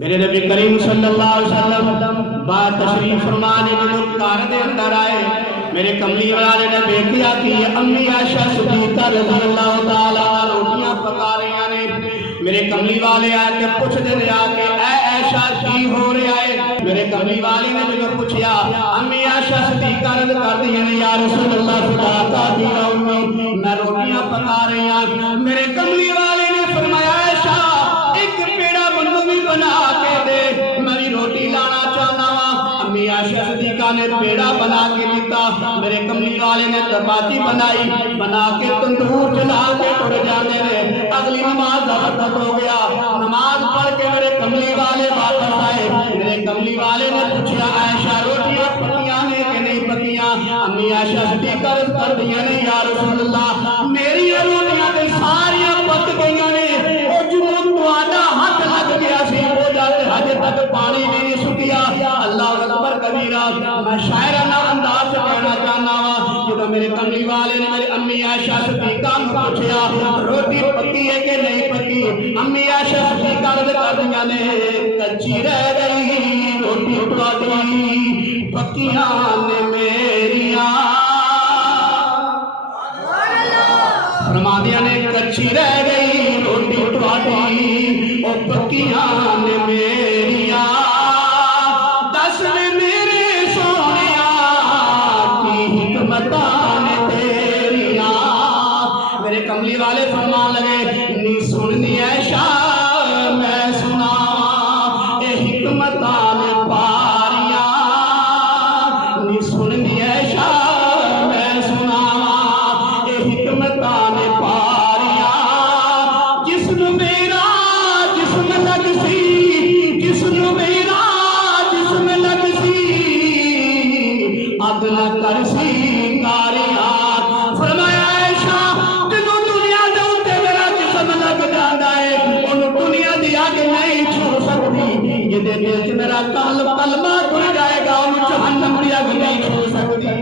میرے نبی کریم صلی اللہ علیہ وسلم با تشریف فرمانے میں ملکار دے اندر آئے. میرے کملی والے نے دیکھا کہ یہ امی عائشہ صدیقہ رضی اللہ تعالیٰ روٹیاں پکا رہی ہیں. میرے کملی والے آ کے پوچھ دے رہا کہ اے عائشہ کی ہو رہا ہے؟ میرے کملی والے نے مجھے پوچھا امی عائشہ صدیقہ رضی کر دی ہیں یا رسول اللہ خدا کا دیرہ امی میں روٹیاں پکا رہی ہیں. میرے کملی والے نے فرمایا عائشہ ایک پیڑا بندو بھی بنا کے دے میں روٹی لانا چاہنا ہوں. امی عائشہ صدیقہ نے پیڑا بنا کے دیتا. میرے کملی والے نے چپاتی بنائی بنا کے تندور جلا کے ٹر جانے رہے. اگلی نماز کا وقت ہو گیا. نماز پڑھ کے میرے کملی والے واپس آئے. میرے کملی والے نے پوچھا عائشہ روٹیاں پکیاں نے کہ نہیں پکیاں؟ امی عائشہ صدیقہ عرض کر دیا نے یا رسول اللہ میری روٹیاں تے ساریاں پک گئیاں نے. او جنوں تہاڈا ہاتھ لگ گیا سی وہ جاتے ہجے تک پانی بھی نہیں سکیا. اللہ اکبر کبیرہ. میں شاعرانہ انداز سے کہنا چاہنا ہوں جب میرے کملی والے نے میری امی عائشہ صدیقہ کو پوچھا روٹی پکی ہے کہ نہیں پکی؟ امی عائشہ صدیقہ نے کہا دیا نے کچی رہ گئی روٹی تہاڈی پکیاں نے میریاں. فرما دیا نے کچی رہ گئی روٹی تہاڈی او پکیاں نے میریاں. دس نے میرے سونیا کی حکمتاں نے تیریاں. میرے کملی والے فرمان لگے نی سننی عائشہ میں سنا اے حکمتاں نے پاریاں. نی سننی عائشہ میں سنا اے حکمتاں نے پاریاں. جسم میرا جسم لگ سی جسم میرا جسم لگ سی عدل کر سی کاریاں. فرمایا عائشہ تینوں دنیا دے اوتے میرا جسم لگ جاندا ہے اونوں دنیا دی اگ نہیں چھو سکتی. جے دے دل وچ میرا کلمہ ٹر جائے گا اونوں جہنم دی اگ نہیں چھو سکتی.